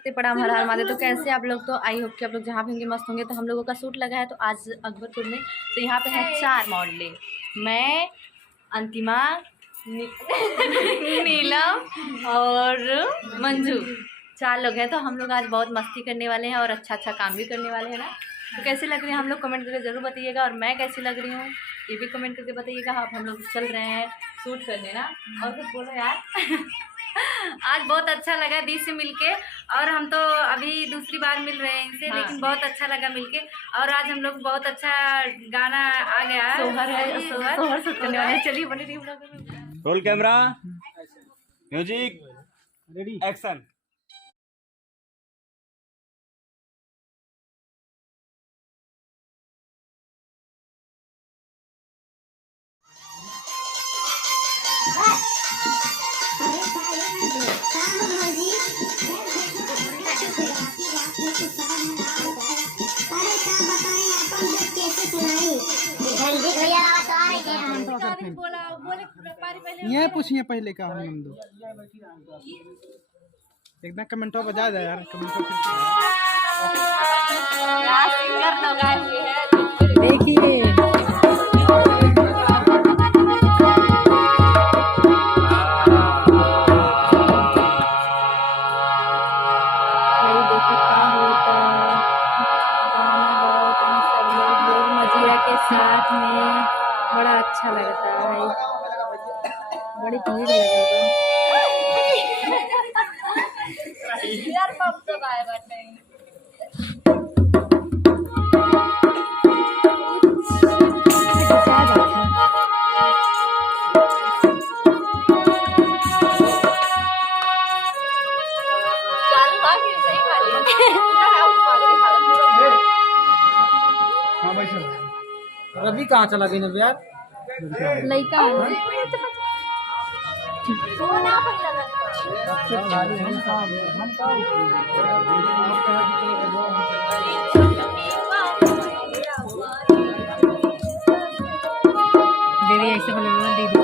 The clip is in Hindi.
नमस्ते प्रणाम हर हर महादेव। तो कैसे आप लोग? तो आई होप कि आप लोग जहाँ भी होंगे मस्त होंगे। तो हम लोगों का शूट लगा है तो आज अकबरपुर में। तो यहाँ पे हैं 4 मॉडलें, मैं, अंतिमा, नीलम और मंजू, 4 लोग हैं। तो हम लोग आज बहुत मस्ती करने वाले हैं और अच्छा काम भी करने वाले हैं ना। तो कैसे लग रही है हम लोग कमेंट करके ज़रूर बताइएगा, और मैं कैसी लग रही हूँ ये भी कमेंट करके बताइएगा। अब हम लोग चल रहे हैं शूट करने ना। और कुछ बोलो यार। आज बहुत अच्छा लगा दी से मिलके, और हम तो अभी दूसरी बार मिल रहे हैं इनसे। हाँ। लेकिन बहुत अच्छा लगा मिलके, और आज हम लोग बहुत अच्छा गाना आ गया सोहर है, सोहर शूट करने वाले हैं। चलिए बने रहिए। Roll camera, music, ready, action. ये पूछिए पहले का हम दो एकदम कमेंटो बजा दे यार। कमेंटो देखिए साथ में बड़ा अच्छा लगता है, बड़ी भीड़ लगेगा यार। कब तक आए बैठे रवि कहाँ चला गई ना यार? लड़का दीदी ऐसे बनाना दीदी।